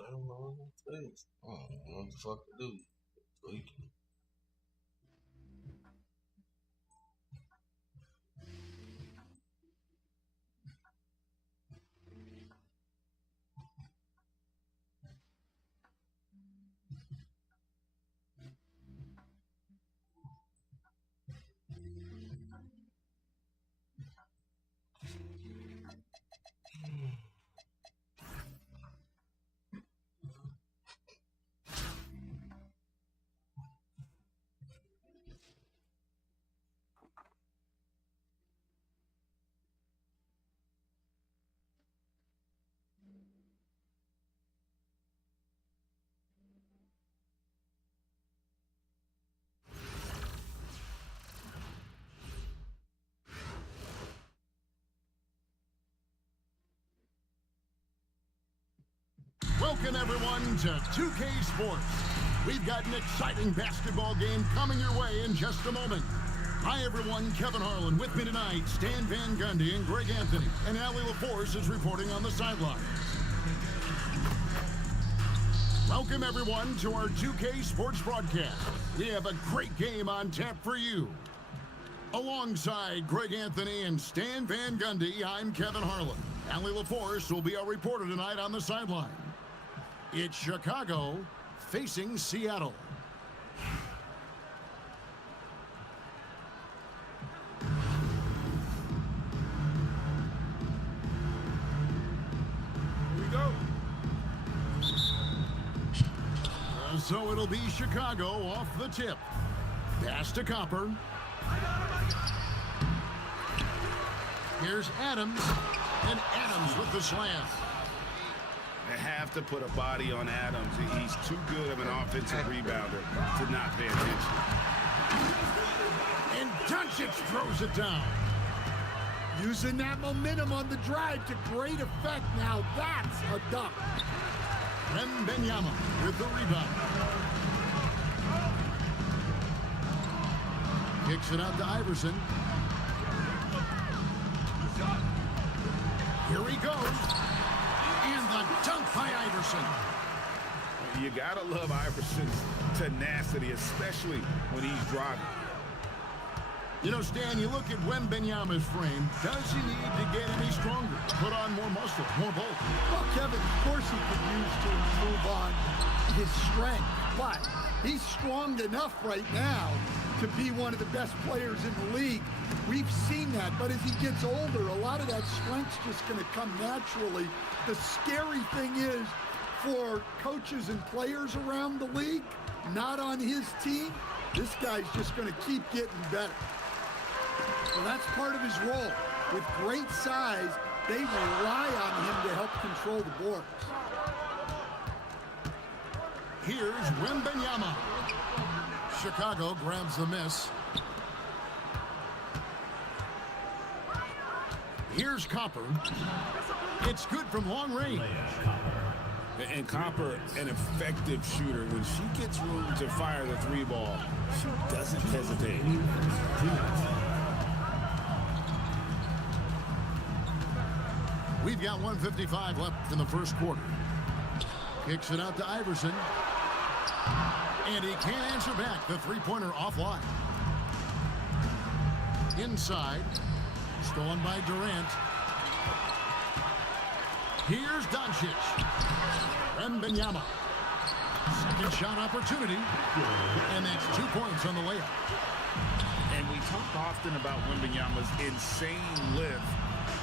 I don't know what to tell you. I don't know what the fuck to do. Tweaking. Welcome, everyone, to 2K Sports. We've got an exciting basketball game coming your way in just a moment. Hi, everyone. Kevin Harlan with me tonight. Stan Van Gundy and Greg Anthony. And Allie LaForce is reporting on the sideline. Welcome, everyone, to our 2K Sports broadcast. We have a great game on tap for you. Alongside Greg Anthony and Stan Van Gundy, I'm Kevin Harlan. Allie LaForce will be our reporter tonight on the sideline. It's Chicago facing Seattle. Here we go. So it'll be Chicago off the tip. Pass to Copper. Here's Adams, and Adams with the slam. They have to put a body on Adams. He's too good of an offensive rebounder to not pay attention. And Doncic throws it down. Using that momentum on the drive to great effect. Now that's a dunk. Wembanyama with the rebound. Kicks it out to Iverson. Here he goes. And the dunk by Iverson. You gotta love Iverson's tenacity, especially when he's driving. You know, Stan, you look at Wembanyama's frame. Does he need to get any stronger? Put on more muscle, more bulk? Well, Kevin, of course he could use to improve on his strength, but he's strong enough right now to be one of the best players in the league. We've seen that, but as he gets older, a lot of that strength's just going to come naturally. The scary thing is, for coaches and players around the league, not on his team, this guy's just going to keep getting better. So that's part of his role. With great size, they rely on him to help control the boards. Here's Wembanyama. Chicago grabs the miss. Here's Copper. It's good from long range. And Copper, an effective shooter. When she gets room to fire the three ball, she doesn't hesitate. We've got 1:55 left in the first quarter. Kicks it out to Iverson. And he can't answer back. The three-pointer offline. Inside. Stolen by Durant. Here's Doncic. Wembanyama. Second shot opportunity. And that's 2 points on the layup. And we talk often about Wembanyama's insane lift.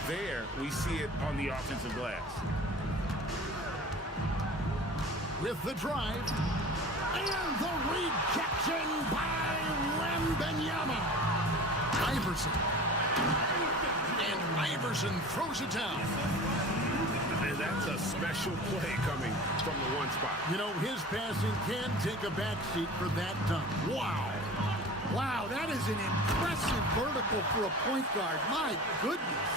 There, we see it on the offensive glass. With the drive. And the rejection by Wembanyama. Iverson. And Iverson throws it down. And that's a special play coming from the one spot. You know, his passing can take a backseat for that dunk. Wow. Wow, that is an impressive vertical for a point guard. My goodness.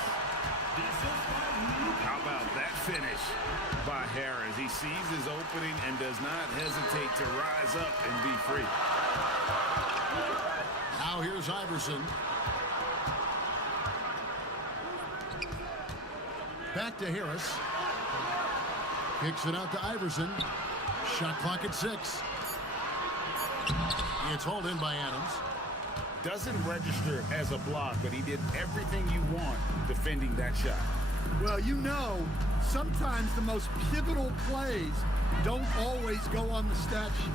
How about that finish by Harris? He sees his opening and does not hesitate to rise up and be free. Now here's Iverson. Back to Harris. Kicks it out to Iverson. Shot clock at 6. It's hauled in by Adams. Doesn't register as a block, but he did everything you want defending that shot. Well, you know, sometimes the most pivotal plays don't always go on the stat sheet.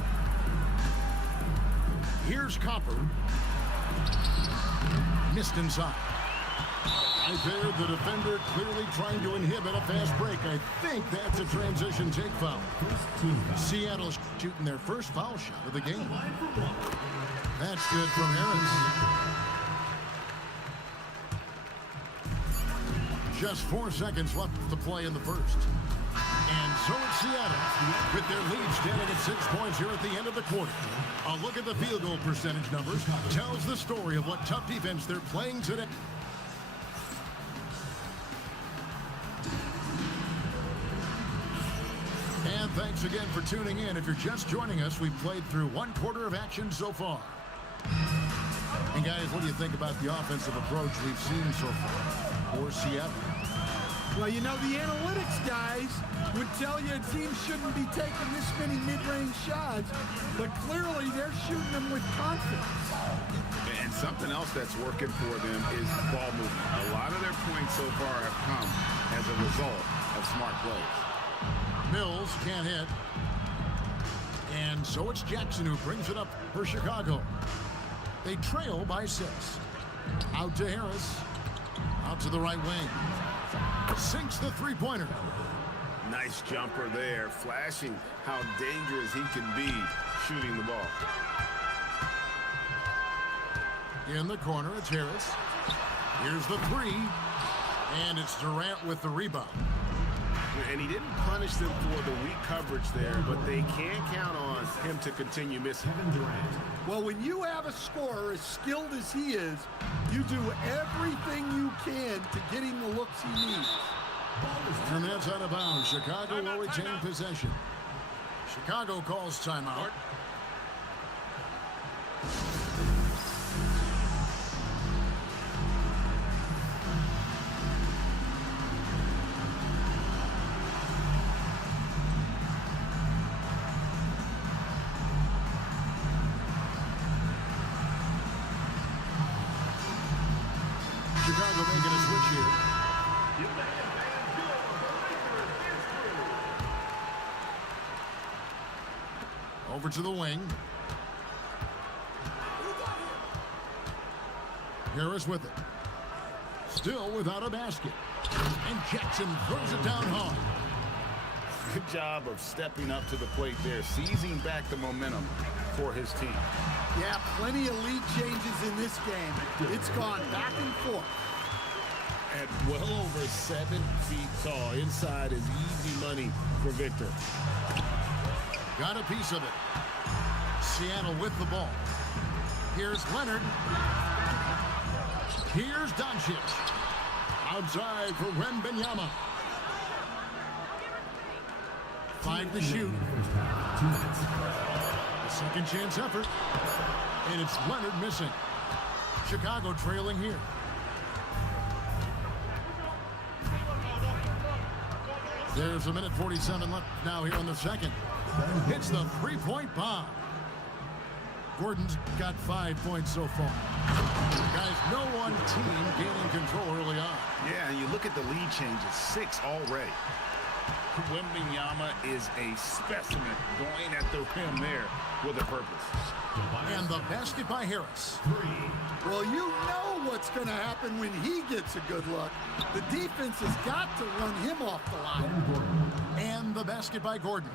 Here's Copper. Missed inside. Right there, the defender clearly trying to inhibit a fast break. I think that's a transition take foul. Seattle's shooting their first foul shot of the game. That's good from Harris. Just 4 seconds left to play in the first. And so it's Seattle with their lead standing at 6 points here at the end of the quarter. A look at the field goal percentage numbers tells the story of what tough defense they're playing today. And thanks again for tuning in. If you're just joining us, we've played through 1 quarter of action so far. And guys, what do you think about the offensive approach we've seen so far for Seattle? Well, you know, the analytics guys would tell you a team shouldn't be taking this many mid-range shots, but clearly they're shooting them with confidence. And something else that's working for them is ball movement. A lot of their points so far have come as a result of smart plays. Mills can't hit. And so it's Jackson who brings it up for Chicago. They trail by 6. Out to Harris. Out to the right wing. Sinks the three-pointer. Nice jumper there, flashing how dangerous he can be shooting the ball. In the corner, it's Harris. Here's the 3. And it's Durant with the rebound. And he didn't punish them for the weak coverage there, but they can't count on him to continue missing. Well, when you have a scorer as skilled as he is, you do everything you can to get him the looks he needs. And that's out of bounds. Chicago will retain possession. Chicago calls timeout. Chicago making a switch here. Over to the wing. Harris with it. Still without a basket. And Jackson throws it down hard. Good job of stepping up to the plate there, seizing back the momentum for his team. Yeah, plenty of lead changes in this game. It's gone back and forth. At well over 7 feet tall, inside is easy money for Victor. Got a piece of it. Seattle with the ball. Here's Leonard. Here's Doncic. Outside for Wembanyama. 5 to shoot. A second chance effort. And it's Leonard missing. Chicago trailing here. There's a minute 47 left now here in the second. Hits the three-point bomb. Gordon's got 5 points so far. Guys, no one team gaining control early on. Yeah, and you look at the lead changes, 6 already. Wembanyama is a specimen going at the rim there with a purpose. And the basket by Harris. Well, you know what's going to happen when he gets a good look. The defense has got to run him off the line. And the basket by Gordon.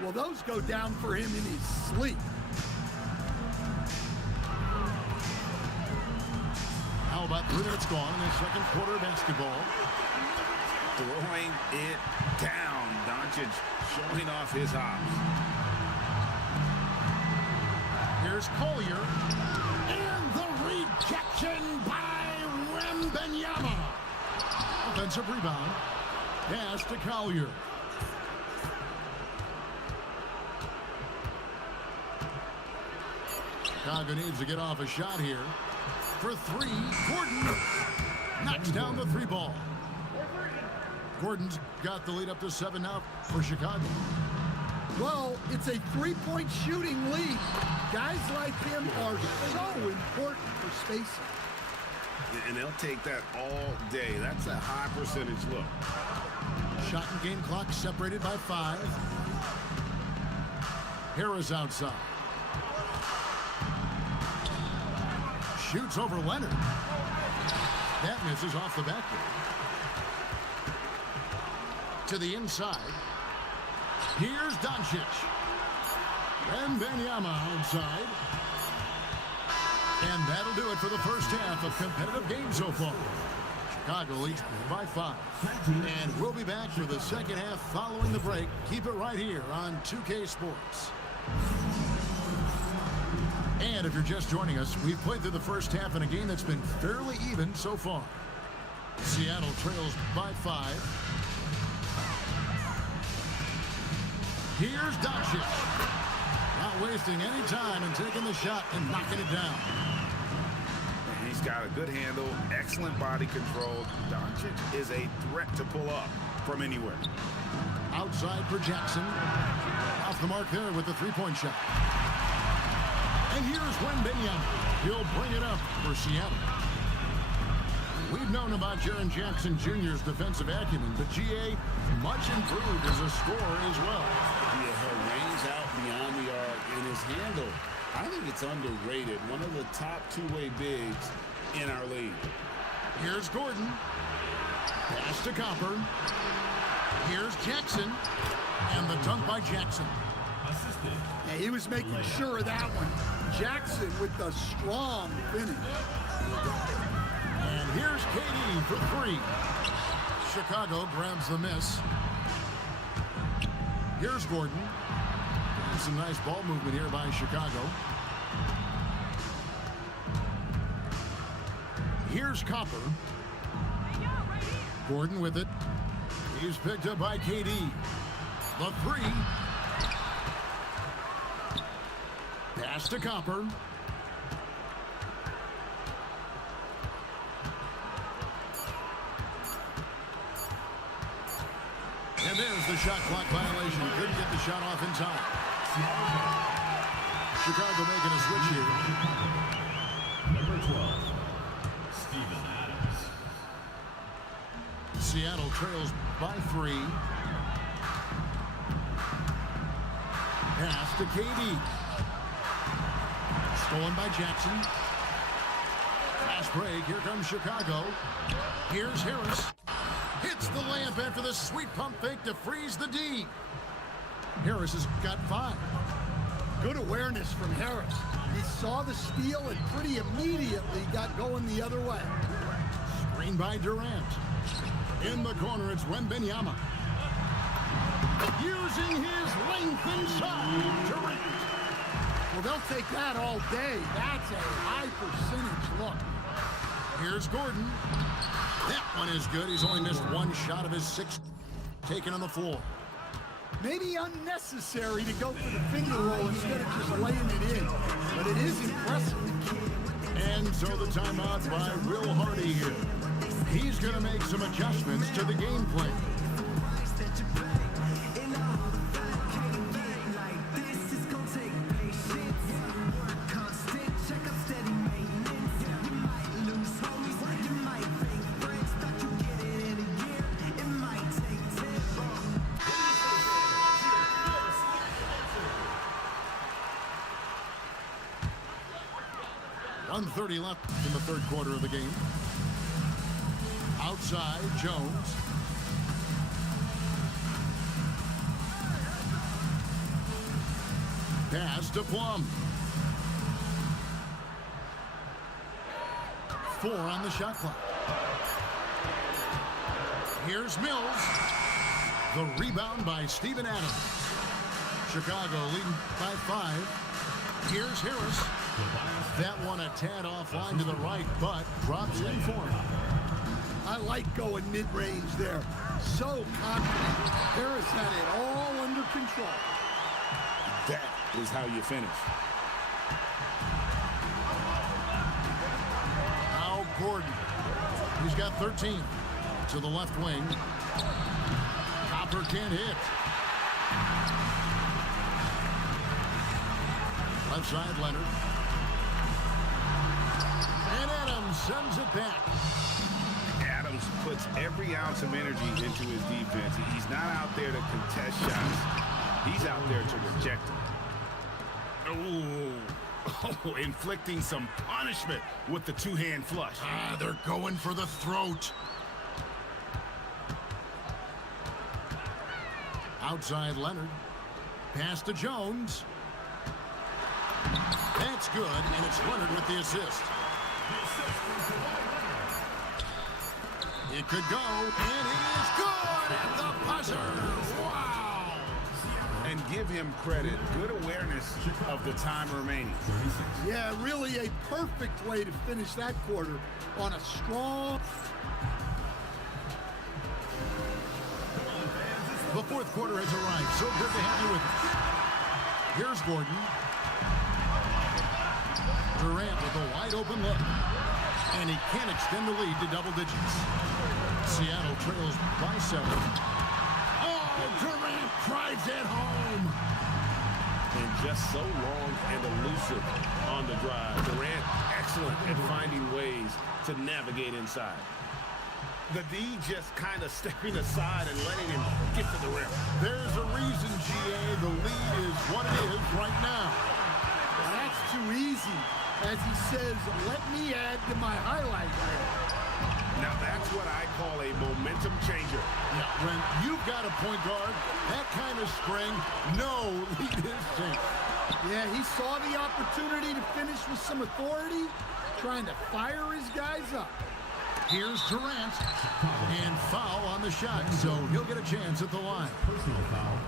Well, those go down for him in his sleep. How about 3 minutes gone in the second quarter of basketball? Throwing it down. Doncic showing off his hops. Here's Collier. And the rejection by Wembanyama. Offensive rebound. Pass to Collier. Chicago needs to get off a shot here. For 3, Gordon knocks down the 3 ball. Gordon's got the lead up to 7 now. for Chicago. Well, it's a three-point shooting lead. Guys like him are so important for spacing. And they'll take that all day. That's a high percentage look. Shot and game clock separated by 5. Harris outside. Shoots over Leonard. That misses off the backboard. To the inside. Here's Doncic. Wembanyama outside. And that'll do it for the first half of competitive games so far. Chicago leads by 5. And we'll be back for the second half following the break. Keep it right here on 2K Sports. And if you're just joining us, we've played through the first half in a game that's been fairly even so far. Seattle trails by 5. Here's Doncic. Not wasting any time and taking the shot and knocking it down. He's got a good handle, excellent body control. Doncic is a threat to pull up from anywhere. Outside for Jackson. Off the mark there with the three-point shot. And here's Wembanyama. He'll bring it up for Seattle. We've known about Jaren Jackson Jr.'s defensive acumen, but GA much improved as a scorer as well. Yeah, her range out beyond the arc and his handle, I think it's underrated. One of the top two-way bigs in our league. Here's Gordon. Pass to Copper. Here's Jackson. And the dunk by Jackson. Yeah, he was making sure of that one. Jackson with the strong finish. And here's KD for 3. Chicago grabs the miss. Here's Gordon. And some nice ball movement here by Chicago. Here's Copper. Gordon with it. He's picked up by KD. The 3. Pass to Copper. And there's the shot clock violation. Couldn't get the shot off in time. Chicago making a switch here. Number 12, Steven Adams. Seattle trails by 3. Pass to KD. Stolen by Jackson. Fast break. Here comes Chicago. Here's Harris. Hits the layup after the sweet pump fake to freeze the D. Harris has got 5. Good awareness from Harris. He saw the steal and pretty immediately got going the other way. Screen by Durant. In the corner, it's Wembanyama. Using his length inside. Durant. Well, they'll take that all day. That's a high percentage look. Here's Gordon. That one is good. He's only missed 1 shot of his 6 taken on the floor. Maybe unnecessary to go for the finger roll instead of just laying it in. But it is impressive. And so the timeout by Will Hardy here. He's going to make some adjustments to the game plan. .30 left in the third quarter of the game. Outside, Jones. Pass to Plum. 4 on the shot clock. Here's Mills. The rebound by Steven Adams. Chicago leading by 5. Here's Harris. That one a tad offline to the right, but drops in for him. I like going mid-range there. So confident. Harris had it all under control. That is how you finish. Now Gordon. He's got 13 to the left wing. Copper can't hit. Left side, Leonard. And Adams sends it back. Adams puts every ounce of energy into his defense. He's not out there to contest shots. He's out there to reject them. Oh, inflicting some punishment with the two-hand flush. They're going for the throat. Outside Leonard. Pass to Jones. That's good, and it's Leonard with the assist. It could go, and it is good at the buzzer. Wow! And give him credit. Good awareness of the time remaining. Yeah, really a perfect way to finish that quarter on a strong... The fourth quarter has arrived. So good to have you with us. Here's Gordon. Durant with a wide open look. And he can't extend the lead to double digits. Seattle trails by 7. Oh, Durant drives it home. And just so long and elusive on the drive. Durant excellent at finding ways to navigate inside. The D just kind of stepping aside and letting him get to the rim. There's a reason, GA, the lead is what it is right now. Well, that's too easy. As he says, let me add to my highlight reel. Now that's what I call a momentum changer. Yeah, when you've got a point guard, that kind of spring, no lead is safe. Yeah, he saw the opportunity to finish with some authority, trying to fire his guys up. Here's Durant, and foul on the shot, so he'll get a chance at the line.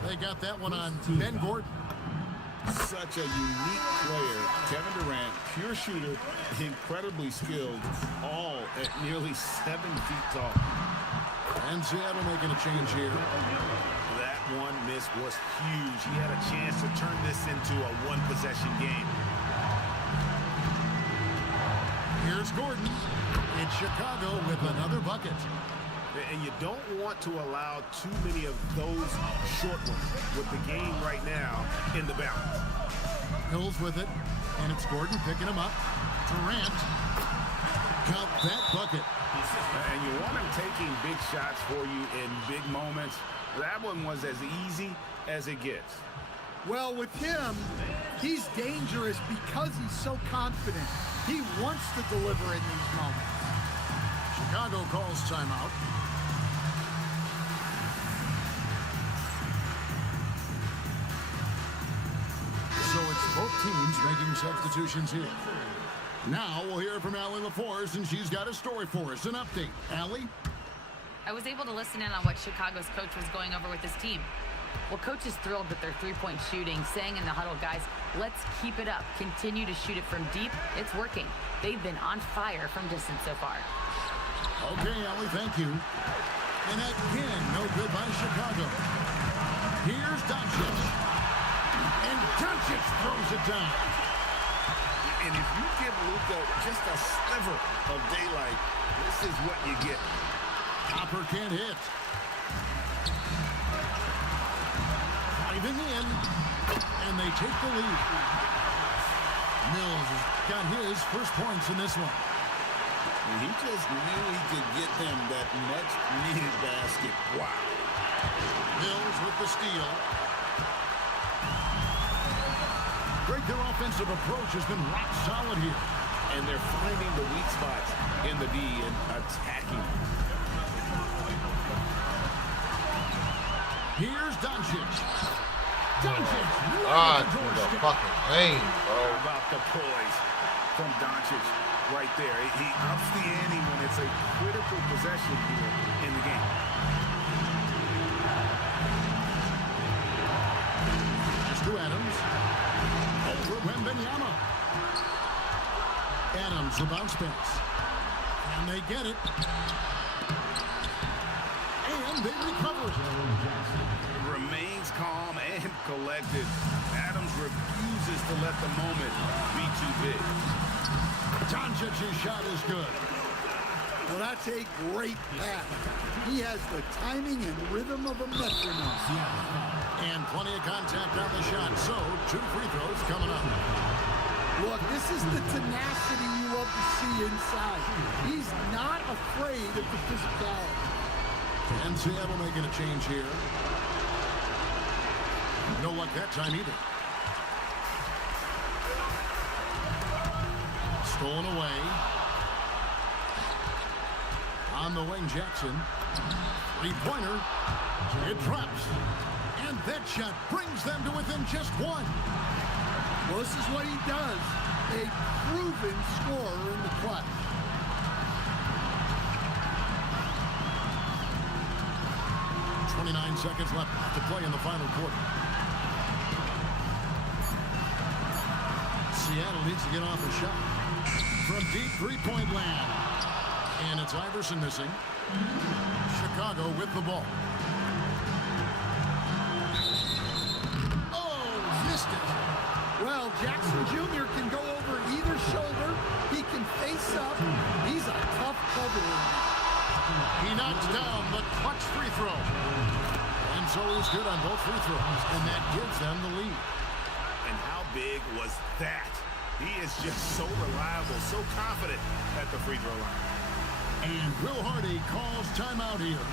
They got that one on Ben Gordon. Such a unique player. Kevin Durant, pure shooter, incredibly skilled, all at nearly 7 feet tall. And Seattle making a change here. That one miss was huge. He had a chance to turn this into a one-possession game. Here's Gordon. It's Chicago with another bucket. And you don't want to allow too many of those short ones with the game right now in the balance. Hills with it, and it's Gordon picking him up. Durant. Count that bucket. And you want him taking big shots for you in big moments. That one was as easy as it gets. Well, with him, he's dangerous because he's so confident. He wants to deliver in these moments. Chicago calls timeout. So it's both teams making substitutions here. Now we'll hear from Allie LaForce, and she's got a story for us, an update. Allie? I was able to listen in on what Chicago's coach was going over with his team. Well, coach is thrilled with their three-point shooting, saying in the huddle, guys, let's keep it up. Continue to shoot it from deep. It's working. They've been on fire from distance so far. Okay, Allie, thank you. And again, no good by Chicago. Here's Doncic. And Doncic throws it down. And if you give Luka just a sliver of daylight, this is what you get. Hopper can't hit. Driving in, and they take the lead. Mills has got his first points in this one. And he just knew he could get them that much-needed basket. Wow. Mills with the steal. Great, their offensive approach has been rock solid here. And they're finding the weak spots in the D and attacking. Here's Doncic. Doncic. The fucking lane, bro. How about the poise from Doncic right there? He ups the ante when it's a critical possession here in the game. Just to Adams. Over Wembanyama. Adams, the bounce pass. And they get it. And they recover. Remains calm and collected. Adams refuses to let the moment be too big. Doncic's shot is good. Well, that's a great pass. He has the timing and rhythm of a metronome. And plenty of contact on the shot. So, 2 free throws coming up. Look, this is the tenacity you love to see inside. He's not afraid of the physicality. And Seattle making a change here. No luck that time either. Stolen away. On the wing, Jackson. Three-pointer. It drops. And that shot brings them to within just 1. Well, this is what he does. A proven scorer in the clutch. Seconds left to play in the final quarter. Seattle needs to get off a shot from deep three-point land. And it's Iverson missing. Chicago with the ball. Oh, missed it. Well, Jackson Jr. can go over either shoulder. He can face up. He's a tough coverer. He knocks down the clutch free throw. And so he's good on both free throws. And that gives them the lead. And how big was that? He is just so reliable, so confident at the free throw line. And Will Hardy calls timeout here.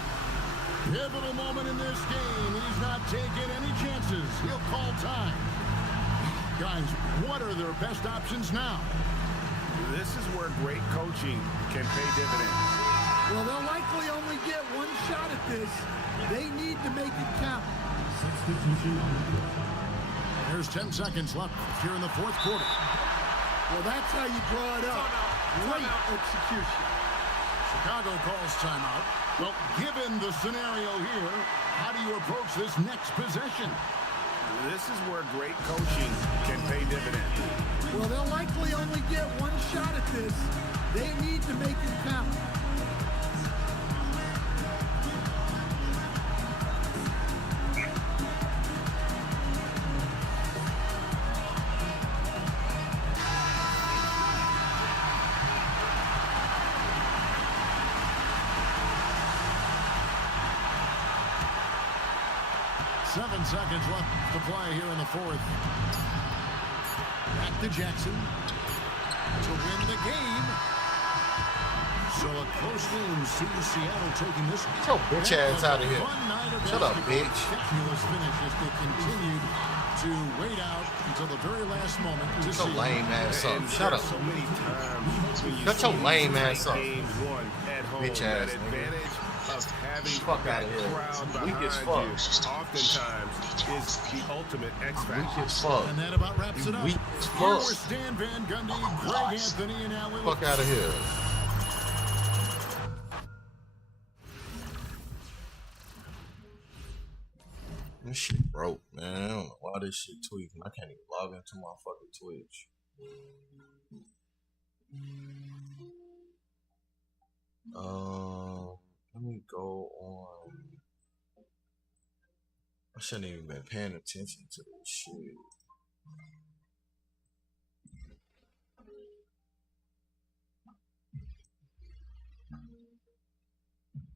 Pivotal moment in this game. He's not taking any chances. He'll call time. Guys, what are their best options now? This is where great coaching can pay dividends. Well, they'll likely only get one shot at this. They need to make it count. There's 10 seconds left here in the fourth quarter. Well, that's how you draw it up. Great execution. Chicago calls timeout. Well, given the scenario here, how do you approach this next possession? This is where great coaching can pay dividends. Well, they'll likely only get one shot at this. They need to make it count. Seconds left to play here in the fourth. Back to Jackson to win the game. So a close game sees Seattle taking this. Get your bitch ass out of here. Shut up, bitch. Fabulous finish as they continued to wait out until the very last moment to Shut your see. lame ass up. Shut up. So many times when you Shut your see lame ass up. games won at home, Bitch that ass nigga. advantage of having Fuck that outta here. crowd Weak behind as you fuck. oftentimes is the ultimate X factor. Weak as fuck. And that about wraps it up. Weak as Here fuck. with Stan Van Gundy, Greg Anthony, and Allie. Fuck out of here. This shit broke, man. I don't know why this shit tweaking. I can't even log into my fucking Twitch. Let me go on. I shouldn't even been paying attention to this shit.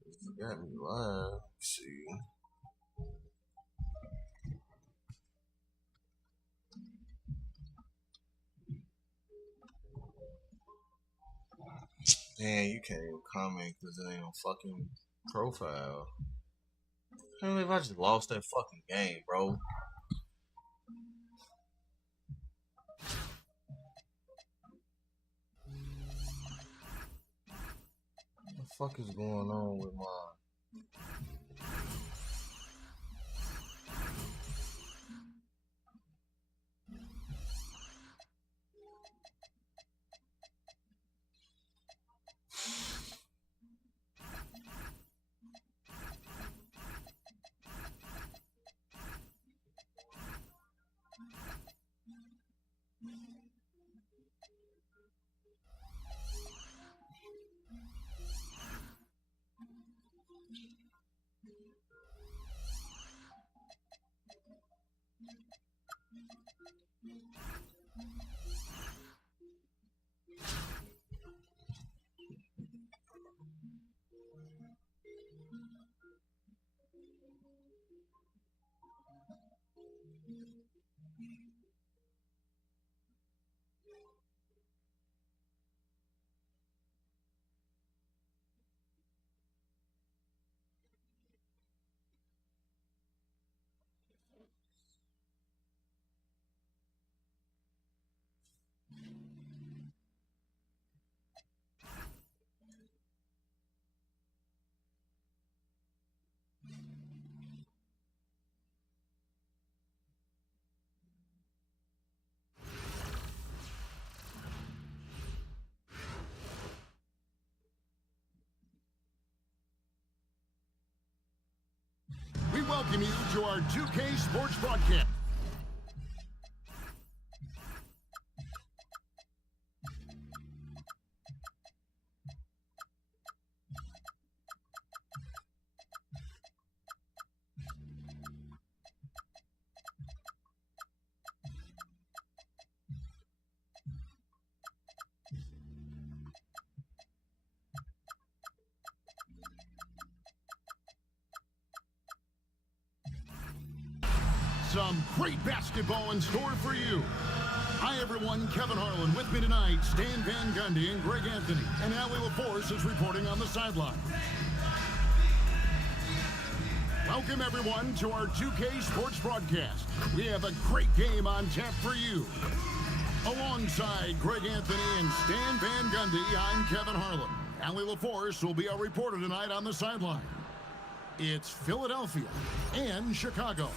It got me live. Let's see. Man, you can't even comment because it ain't no fucking profile. I can't believe I just lost that fucking game, bro. What the fuck is going on with my... welcome you to our 2K Sports broadcast. Some great basketball in store for you. Hi, everyone. Kevin Harlan with me tonight. Stan Van Gundy and Greg Anthony. And Allie LaForce is reporting on the sideline. Welcome, everyone, to our 2K Sports broadcast. We have a great game on tap for you. Alongside Greg Anthony and Stan Van Gundy, I'm Kevin Harlan. Allie LaForce will be our reporter tonight on the sideline. It's Philadelphia and Chicago.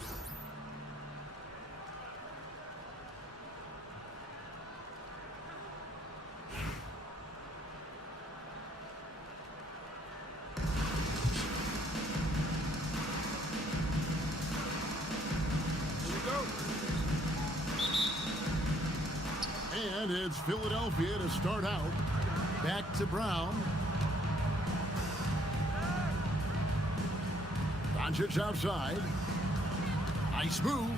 And it's Philadelphia to start out. Back to Brown. Doncic outside. Nice move.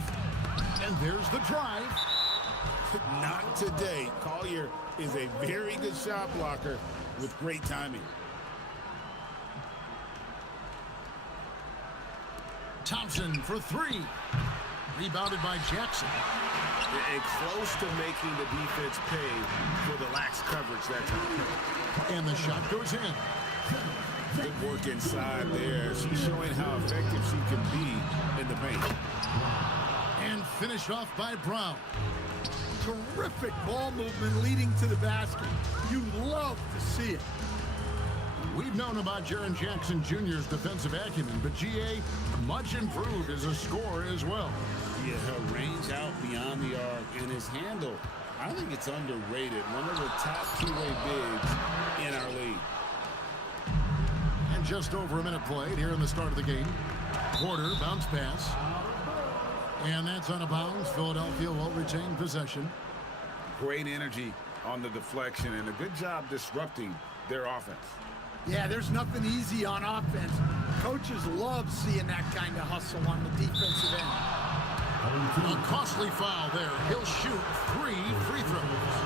And there's the drive. Not today. Collier is a very good shot blocker with great timing. Thompson for three. Rebounded by Jackson. And close to making the defense pay for the lax coverage that time. And the shot goes in. Good work inside there. She's showing how effective she can be in the paint. And finished off by Brown. Terrific ball movement leading to the basket. You love to see it. We've known about Jaren Jackson Jr.'s defensive acumen, but GA much improved as a scorer as well. Yeah, her range out beyond the arc and his handle, I think it's underrated. One of the top two-way bigs in our league. And just over a minute played here in the start of the game. Porter bounce pass. And that's out of bounds. Philadelphia will retain possession. Great energy on the deflection and a good job disrupting their offense. Yeah, there's nothing easy on offense. Coaches love seeing that kind of hustle on the defensive end. A costly foul there. He'll shoot 3 free throws.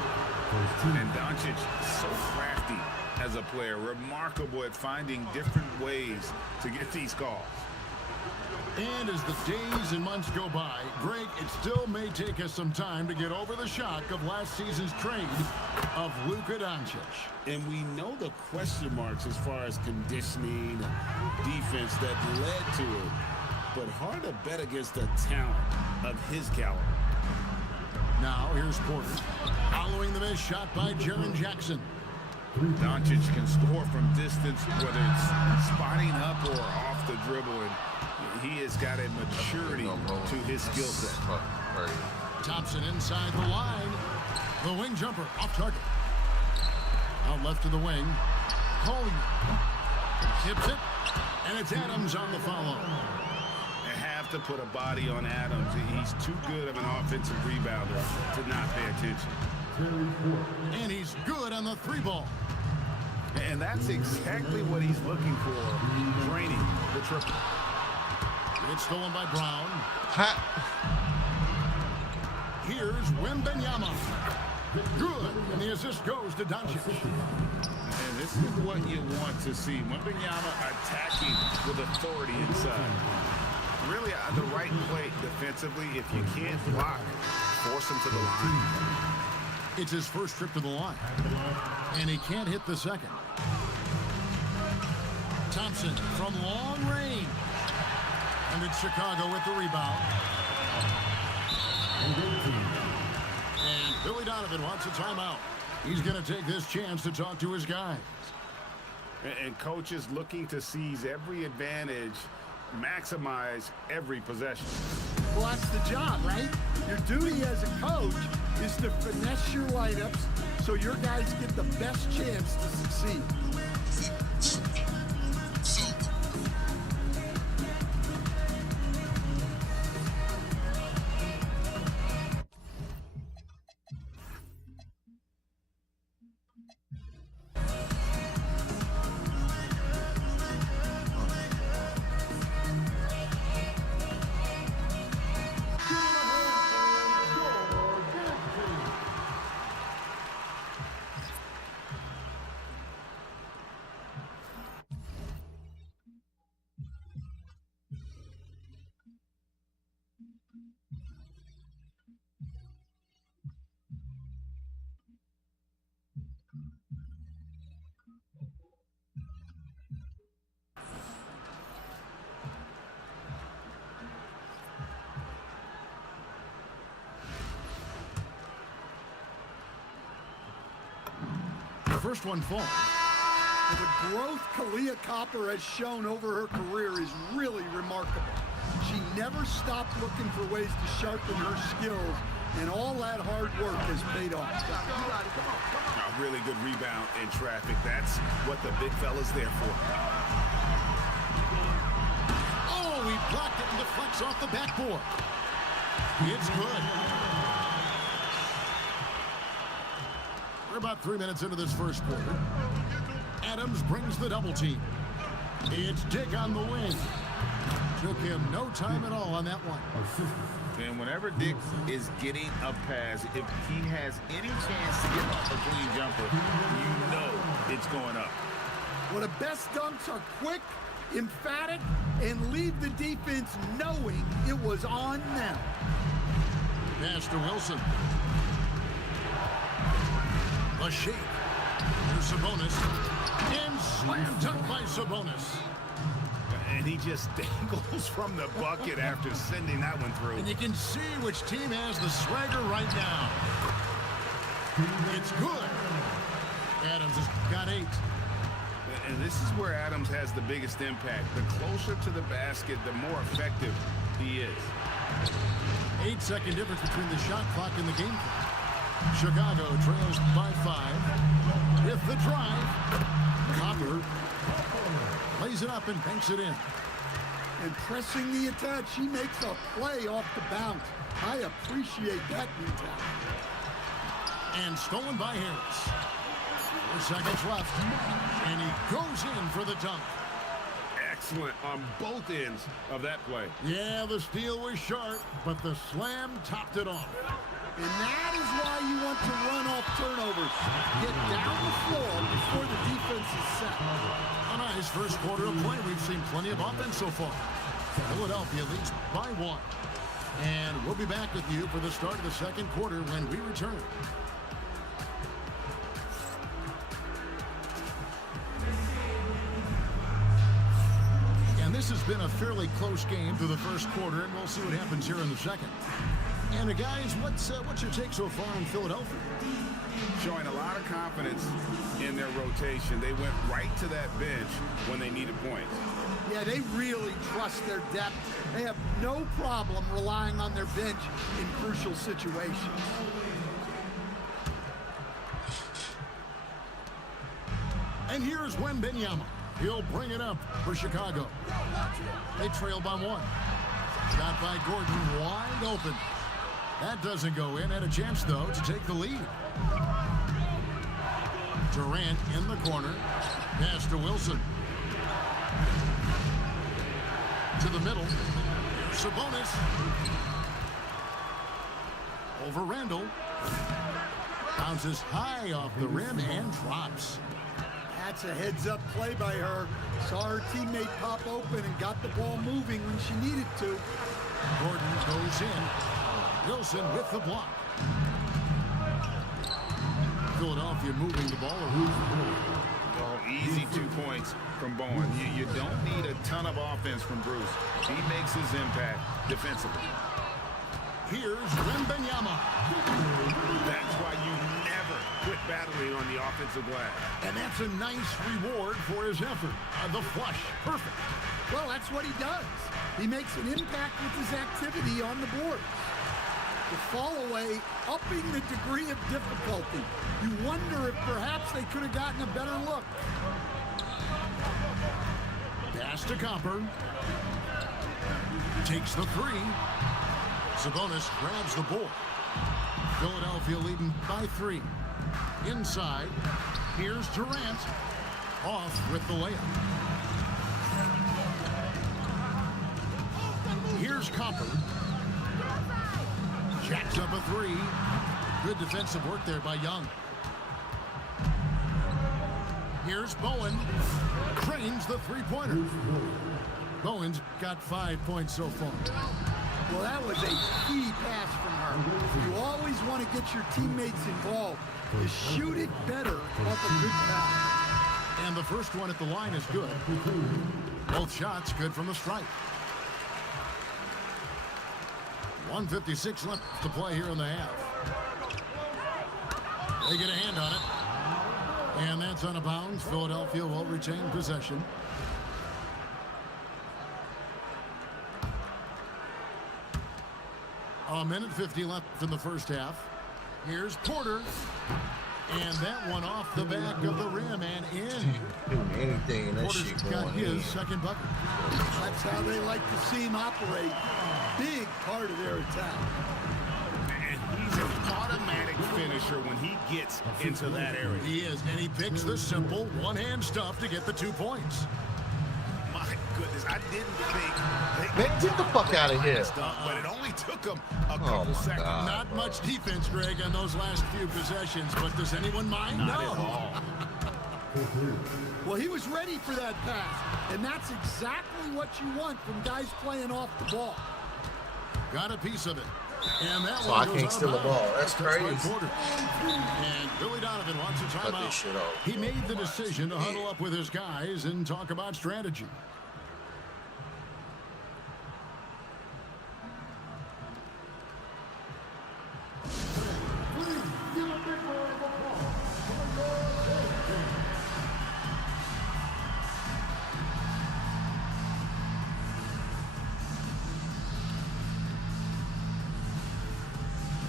And Doncic, so crafty as a player, remarkable at finding different ways to get these calls. And as the days and months go by, Greg, it still may take us some time to get over the shock of last season's trade of Luka Doncic. And we know the question marks as far as conditioning and defense that led to it. But hard to bet against the talent of his caliber. Now here's Porter. Following the missed shot by Jaren Jackson. Doncic can score from distance, whether it's spotting up or off the dribble, and he has got a maturity to his skill set. Thompson inside the line. The wing jumper off target. Out left to the wing. Collier tips it, and it's Adams on the follow. They have to put a body on Adams. He's too good of an offensive rebounder to not pay attention. And he's good on the 3-ball. And that's exactly what he's looking for, draining the triple. It's stolen by Brown. Here's Wembanyama. Good, and the assist goes to Doncic. And this is what you want to see. Wembanyama attacking with authority inside. Really, the right play defensively. If you can't block, force him to the line. It's his first trip to the line. And he can't hit the second. Thompson from long range. And it's Chicago with the rebound. And Billy Donovan wants a timeout. He's going to take this chance to talk to his guys. And coaches looking to seize every advantage, maximize every possession. Well, that's the job, right? Your duty as a coach is to finesse your lineups so your guys get the best chance to succeed. first one falls. The growth Kalia Copper has shown over her career is really remarkable. She never stopped looking for ways to sharpen her skills, and all that hard work has paid off. A really good rebound in traffic. That's what the big fella's there for. Oh, he blocked it and deflects off the backboard. It's good. We're about 3 minutes into this first quarter. Adams brings the double team. It's Dick on the wing. Took him no time at all on that one. And whenever Dick is getting a pass, if he has any chance to get off a clean jumper, you know it's going up. Well, the best dunks are quick, emphatic, and leave the defense knowing it was on them. Pass to Wilson. A shake. Here's Sabonis. And slam dunk by Sabonis. And he just dangles from the bucket after sending that one through. And you can see which team has the swagger right now. It's good. Adams has got 8. And this is where Adams has the biggest impact. The closer to the basket, the more effective he is. 8-second difference between the shot clock and the game clock. Chicago trails by 5. With the drive, Copper lays it up and banks it in. And pressing the attack, she makes a play off the bounce. I appreciate that mentality. And stolen by Harris. 4 seconds left. And he goes in for the dunk. Excellent on both ends of that play. Yeah, the steal was sharp, but the slam topped it off. And that is why you want to run off turnovers. Get down the floor before the defense is set. A nice first quarter of play. We've seen plenty of offense so far. Philadelphia leads by 1. And we'll be back with you for the start of the second quarter when we return. And this has been a fairly close game through the first quarter, and we'll see what happens here in the second. And guys, what's your take so far on Philadelphia? Showing a lot of confidence in their rotation. They went right to that bench when they needed points. Yeah, they really trust their depth. They have no problem relying on their bench in crucial situations. And here's Wembanyama. He'll bring it up for Chicago. They trail by 1. Shot by Gordon, wide open. That doesn't go in. Had a chance, though, to take the lead. Durant in the corner. Pass to Wilson. To the middle. Sabonis. Over Randall. Bounces high off the rim and drops. That's a heads-up play by her. Saw her teammate pop open and got the ball moving when she needed to. Gordon goes in. Wilson with the block. Philadelphia moving the ball around. Oh, easy 2 points from Bowen. You don't need a ton of offense from Bruce. He makes his impact defensively. Here's Wembanyama. That's why you never quit battling on the offensive glass. And that's a nice reward for his effort. The flush. Perfect. Well, that's what he does. He makes an impact with his activity on the board. The fall away, upping the degree of difficulty. You wonder if perhaps they could have gotten a better look. Pass to Copper. Takes the 3. Sabonis grabs the board. Philadelphia leading by 3. Inside, here's Durant. Off with the layup. Here's Copper. Jacks up a 3. Good defensive work there by Young. Here's Bowen. Cranes the 3-pointer. Bowen's got 5 points so far. Well, that was a key pass from her. You always want to get your teammates involved. You shoot it better off a good pass. And the first one at the line is good. Both shots good from the stripe. 1:56 left to play here in the half. They get a hand on it. And that's out of bounds. Philadelphia will retain possession. A minute 50 left in the first half. Here's Porter. And that one off the back of the rim and in. Doing anything in that Porter's shit got going his in. second bucket. That's how they like to see him operate. Big part of their attack. And he's an automatic finisher when he gets into that area. He is, and he picks the simple one-hand stuff to get the 2 points. My goodness, I didn't think Man, get the fuck out of here. but it only took him a Oh couple my seconds. God. Not much defense, Greg, on those last few possessions, but does anyone mind? Not at all. Well, he was ready for that pass, and that's exactly what you want from guys playing off the ball. Got a piece of it. And that So one I goes can't out steal of the ball. bounds. That's Touched by crazy. Porter. And Billy Donovan wants a Cut this shit timeout. off. He made the decision to huddle up with his guys and talk about strategy.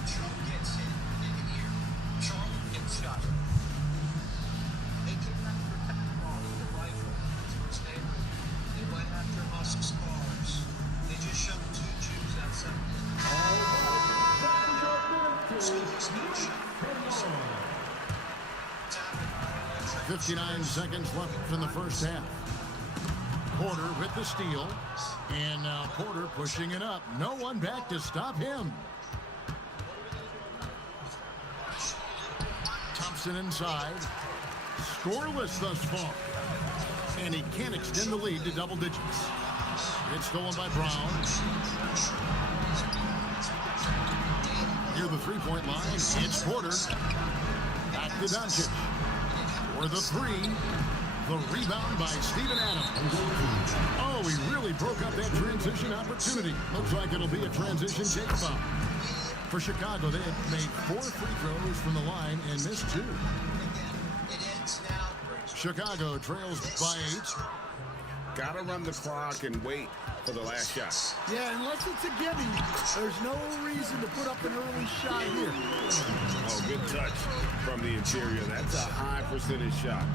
Trump gets hit in the ear. Charlotte gets shot. They came out to protect the ball with a rifle. His first neighbor. They went after Musk's cars. They just shoved 2 Jews outside. So he's not shot. It's happened. 59 seconds left in the first half. Porter with the steal. And now Porter pushing it up. No one back to stop him. Thompson inside. Scoreless thus far. And he can't extend the lead to double digits. It's stolen by Brown. Near the three-point line, it's Porter. Back to Doncic. For the three. The rebound by Steven Adams. Oh, he really broke up that transition opportunity. Looks like it'll be a transition take foul. For Chicago, they had made 4 free throws from the line and missed 2. Chicago trails by 8. Gotta run the clock and wait for the last shot. Yeah, unless it's a gimme, there's no reason to put up an early shot here. Oh, good touch from the interior. That's a high percentage shot.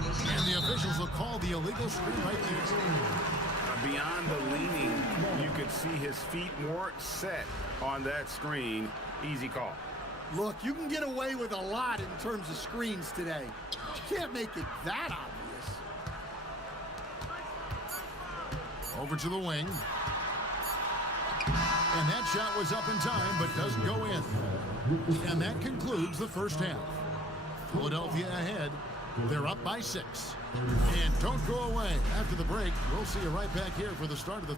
And the officials will call the illegal screen right there. Beyond the leaning, you could see his feet more set on that screen. Easy call. Look, you can get away with a lot in terms of screens today. You can't make it that obvious. Over to the wing. And that shot was up in time, but doesn't go in. And that concludes the first half. Philadelphia ahead. They're up by 6. And don't go away. After the break, we'll see you right back here for the start of the...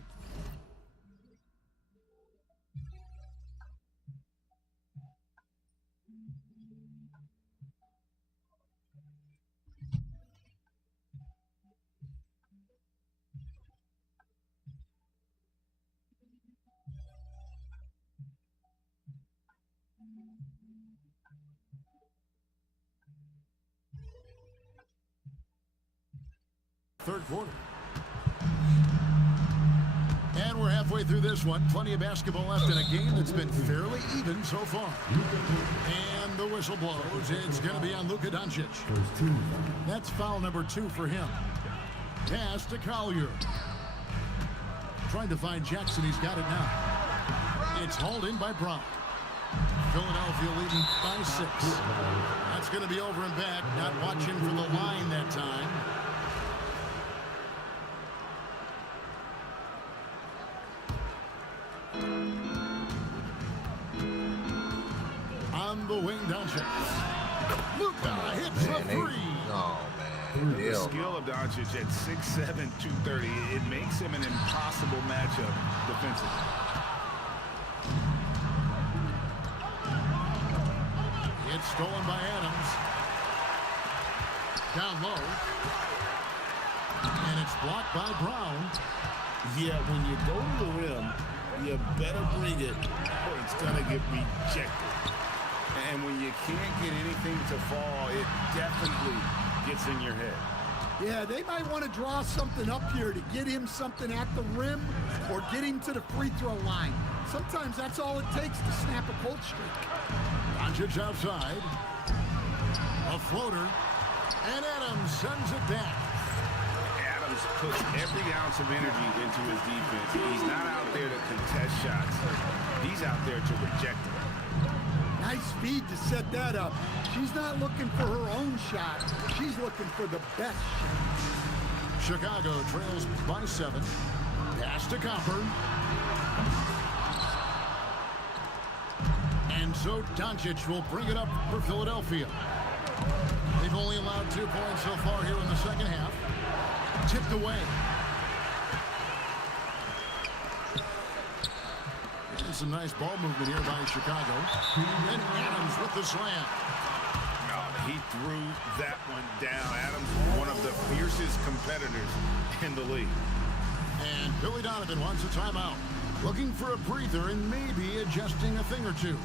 third quarter. And we're halfway through this one. Plenty of basketball left in a game that's been fairly even so far. And the whistle blows. It's going to be on Luka Doncic. That's foul number 2 for him. Pass to Collier. Trying to find Jackson. He's got it now. It's hauled in by Brown. Philadelphia leading by 6. That's going to be over and back. Not watching for the line that time. On the wing, Doncic. Luka hits the three. Oh, man. The skill of Doncic at 6'7", 230, it makes him an impossible matchup defensively. It's stolen by Adams. Down low. And it's blocked by Brown. Yeah, when you go to the rim, you better bring it or it's going to get rejected. And when you can't get anything to fall, it definitely gets in your head. Yeah, they might want to draw something up here to get him something at the rim or get him to the free throw line. Sometimes that's all it takes to snap a cold streak. Doncic outside. A floater. And Adams sends it back. Adams puts every ounce of energy into his defense. He's not out there to contest shots. He's out there to reject them. Nice speed to set that up. She's not looking for her own shot. She's looking for the best shot. Chicago trails by 7. Pass to Copper. And so Doncic will bring it up for Philadelphia. They've only allowed 2 points so far here in the second half. Tipped away. And some nice ball movement here by Chicago. And Adams with the slam. He threw that one down. Adams, one of the fiercest competitors in the league. And Billy Donovan wants a timeout. Looking for a breather and maybe adjusting a thing or two.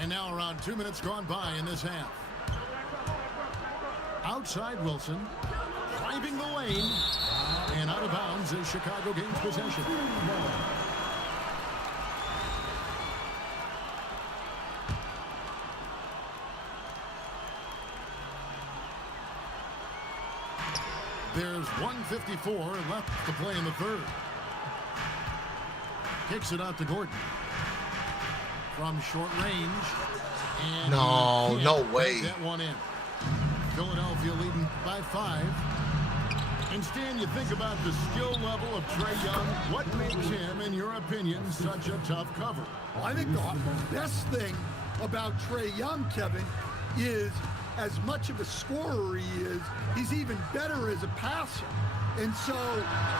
And now around 2 minutes gone by in this half. Outside Wilson, driving the lane, and out of bounds as Chicago gains possession. There's 1:54 left to play in the third. Kicks it out to Gordon. From short range. And no way. That one in. Philadelphia leading by 5. And Stan, you think about the skill level of Trae Young. What makes him, in your opinion, such a tough cover? Well, I think the best thing about Trae Young, Kevin, is as much of a scorer he is, he's even better as a passer. And so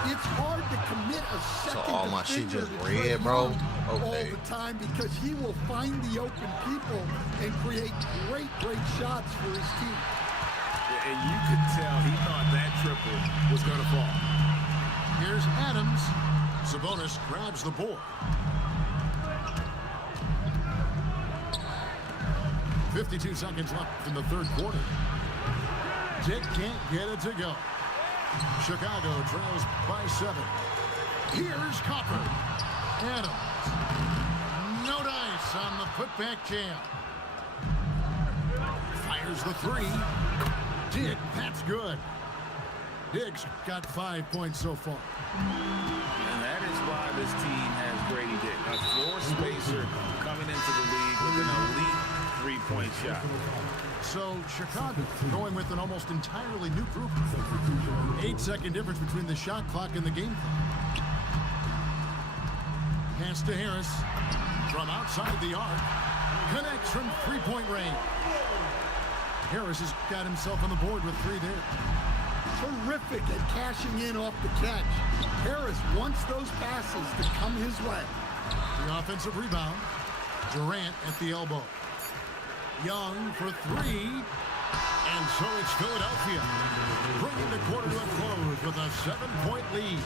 it's hard to commit a second So all my shit defender just to Trae red, bro? Young all Okay. the time because he will find the open people and create great shots for his team. And you could tell he thought that triple was going to fall. Here's Adams. Sabonis grabs the board. 52 seconds left in the third quarter. Dick can't get it to go. Chicago trails by 7. Here's Copper. Adams. No dice on the putback jam. Fires the 3. Dick, that's good. Dick's got 5 points so far. And that is why this team has Grady Dick, a floor spacer coming into the league with an elite three-point shot. So Chicago going with an almost entirely new group. 8-second difference between the shot clock and the game clock. Pass to Harris from outside the arc. Connects from three-point range. Harris has got himself on the board with 3 there. Terrific at cashing in off the catch. Harris wants those passes to come his way. The offensive rebound. Durant at the elbow. Young for 3. And so it's Philadelphia bringing the quarter to a close with a 7-point lead.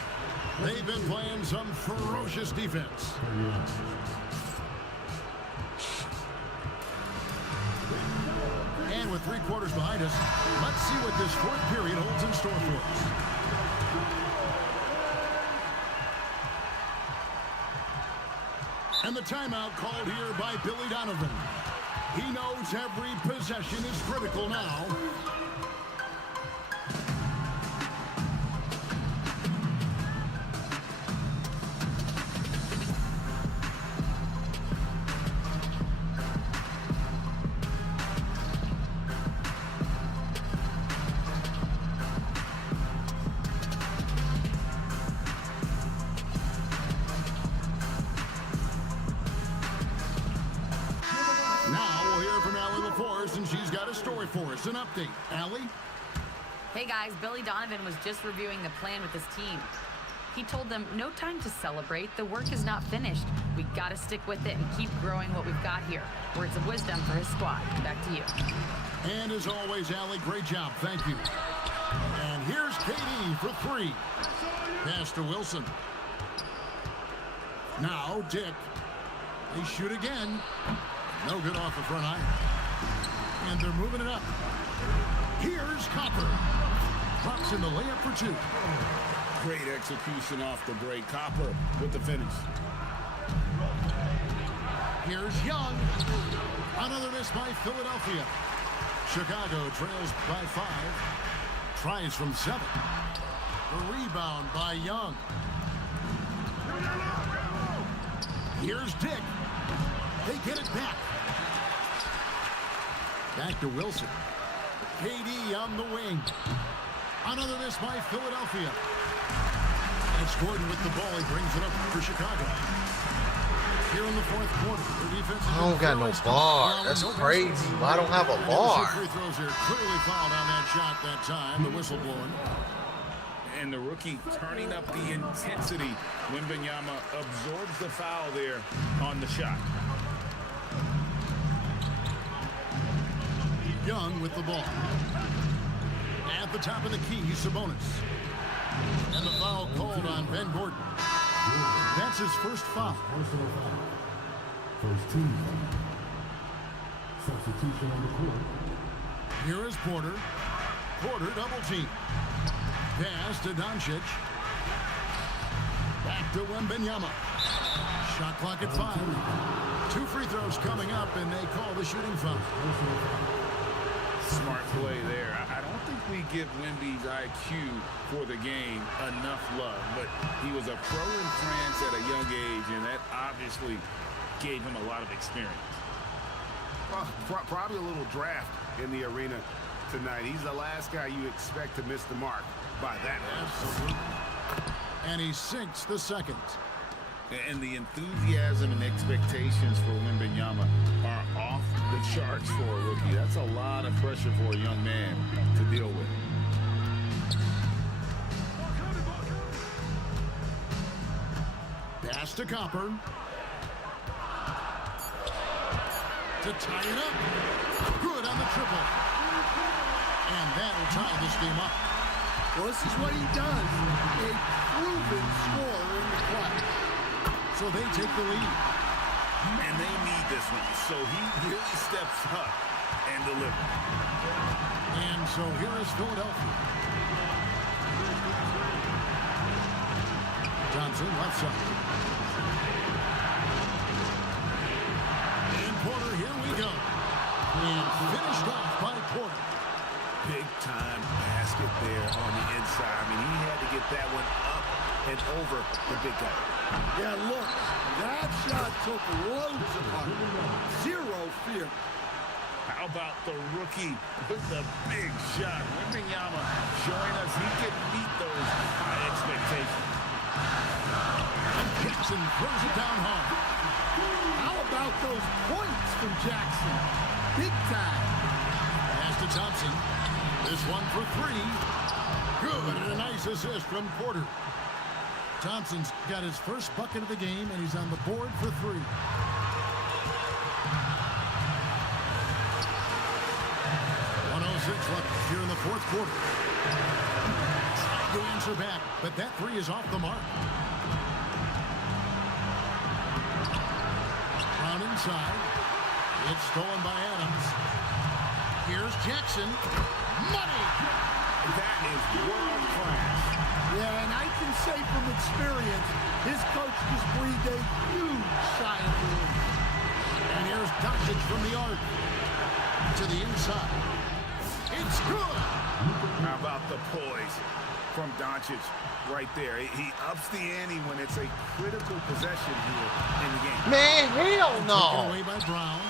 They've been playing some ferocious defense. And with 3 quarters behind us, let's see what this fourth period holds in store for us. And the timeout called here by Billy Donovan. He knows every possession is critical now. Now we'll hear from Allie LaForce, and she's got a a story for us, an update. Allie? Hey guys, Billy Donovan was just reviewing the plan with his team. He told them, no time to celebrate. The work is not finished. We gotta stick with it and keep growing what we've got here. Words of wisdom for his squad. Back to you. And as always, Allie, great job. Thank you. And here's KD for three. Pass to Wilson. Now Dick. They shoot again. No good off the front iron. And they're moving it up. Here's Copper. Drops in the layup for two. Great execution off the break. Copper with the finish. Here's Young. Another miss by Philadelphia. Chicago trails by 5. Tries from 7. The rebound by Young. Here's Dick. They get it back. Back to Wilson. KD on the wing. Another miss by Philadelphia. And it's Gordon with the ball. He brings it up for Chicago. Here in the fourth quarter, the defense. I don't got no bar. That's crazy. I don't have a bar. Free throws here. Clearly fouled on that shot that time. The whistle blowing. And the rookie turning up the intensity when Wembanyama absorbs the foul there on the shot. Young with the ball. At the top of the key, Sabonis. And the foul called on Ben Gordon. That's his first foul. First team. Substitution on the court. Here is Porter. Porter double team. Pass to Doncic. Back to Wembanyama. Shot clock at 5. 2 free throws coming up, and they call the shooting foul. Smart play there. I don't think we give Wemby's IQ for the game enough love, but he was a pro in France at a young age, and that obviously gave him a lot of experience. Well, probably a little draft in the arena tonight. He's the last guy you expect to miss the mark by that much. And he sinks the second. And the enthusiasm and expectations for Wembanyama are off the charts for a rookie. That's a lot of pressure for a young man to deal with. Pass to Copper. To tie it up. Good on the triple. And that'll tie this game up. Well, this is what he does. A proven scorer in the clutch. So they take the lead. And they need this one. So he really steps up and delivers. And so here is Philadelphia. Johnson left side. And Porter, here we go. And finished off by Porter. Big time basket there on the inside. I mean, he had to get that one up and over the big guy. Yeah, look, that shot took loads of heart. Zero fear. How about the rookie with the big shot? Wembanyama showing us he can meet those high expectations. Jackson throws it down hard. How about those points from Jackson? Big time. Pass to Thompson. This one for 3. Good, and a nice assist from Porter. Thompson's got his first bucket of the game, and he's on the board for 3. Left here in the fourth quarter. Trying to answer back, but that 3 is off the mark. Brown inside. It's stolen by Adams. Here's Jackson. Money! That is world class. Yeah, and I can say from experience, his coach just breathed a huge sigh of relief. And here's Doncic from the arc. To the inside. It's good. How about the poise from Doncic right there? He ups the ante when it's a critical possession here in the game. Man, hell Taken no. away by Brown.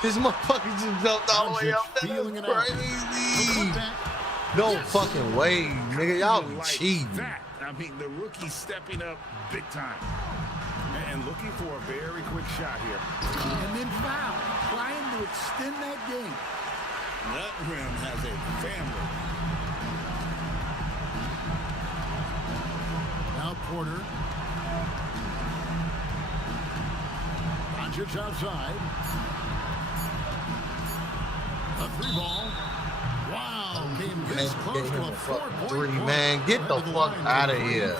This motherfucker just jumped all the way up. Feeling it That's out. crazy. Back. No fucking way, nigga. Y'all be Like cheating. that. I mean, the rookie stepping up big time. And looking for a very quick shot here. And then foul. Trying program has a family. Now Porter. Doncic outside. A 3-ball. Wow, came this close to a 4-point three, point. man. Get the fuck out of here.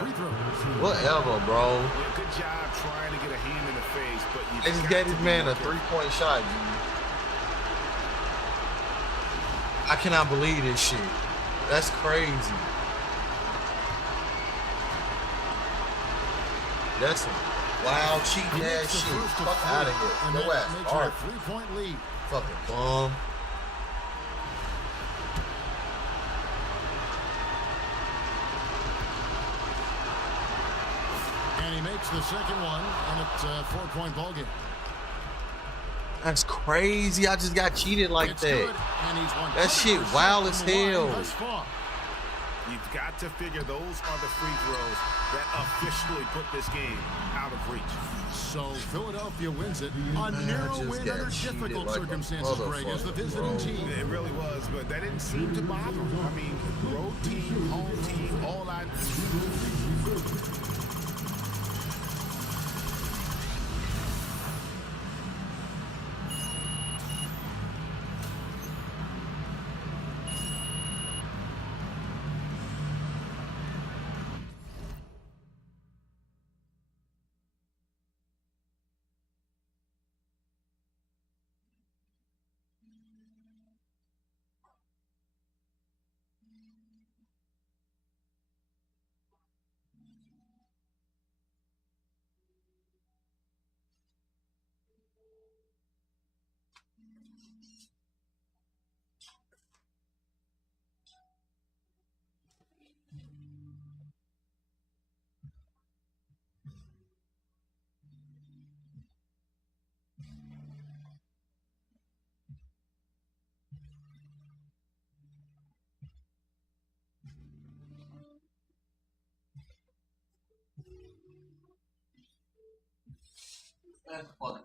Whatever, bro. Yeah, good job trying to get a hand in the face, but you They just gave this man a 3-point shot, dude. I cannot believe this shit. That's crazy. That's some wild, cheating ass shit. Fuck out of here. No ass. Art. 3-point lead. Fucking bum. And he makes the second one, and it's a 4-point ball game. That's crazy. I just got cheated like It's that. good, and he's That shit 100% wild as from the line hell. thus far. You've got to figure those are the free throws that officially put this game out of reach. So Philadelphia wins it. A narrow just win got under cheated difficult like a circumstances, Greg, as the visiting motherfucker, team. It really was, but that didn't seem to bother him. I mean, road team, home team, all I...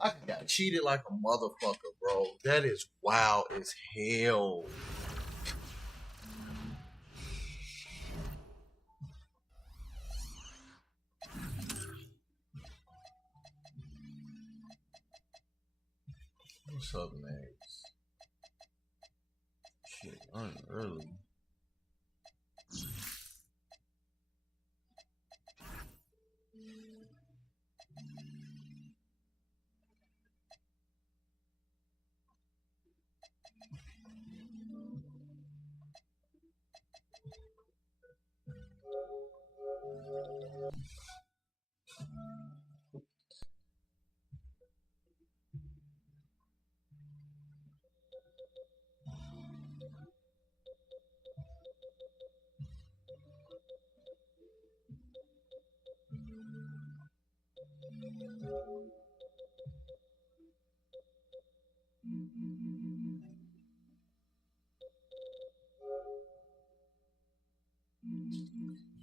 I got cheated like a motherfucker, bro. That is wild as hell. What's up, next? Shit, I'm early.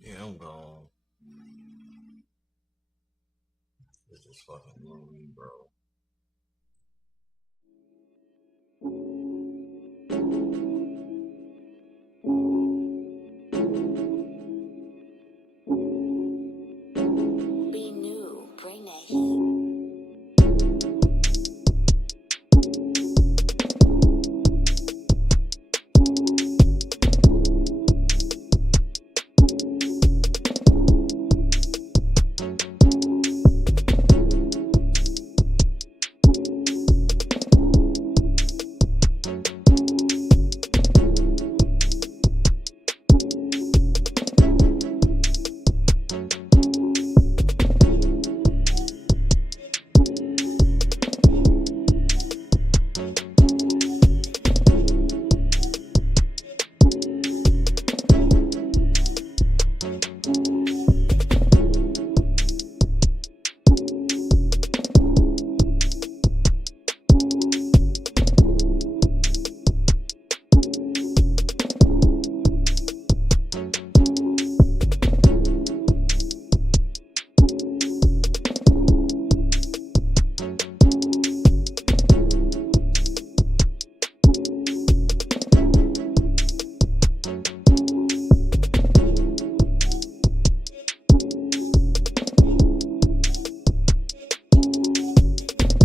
Yeah, I'm gone. This is fucking rude, bro.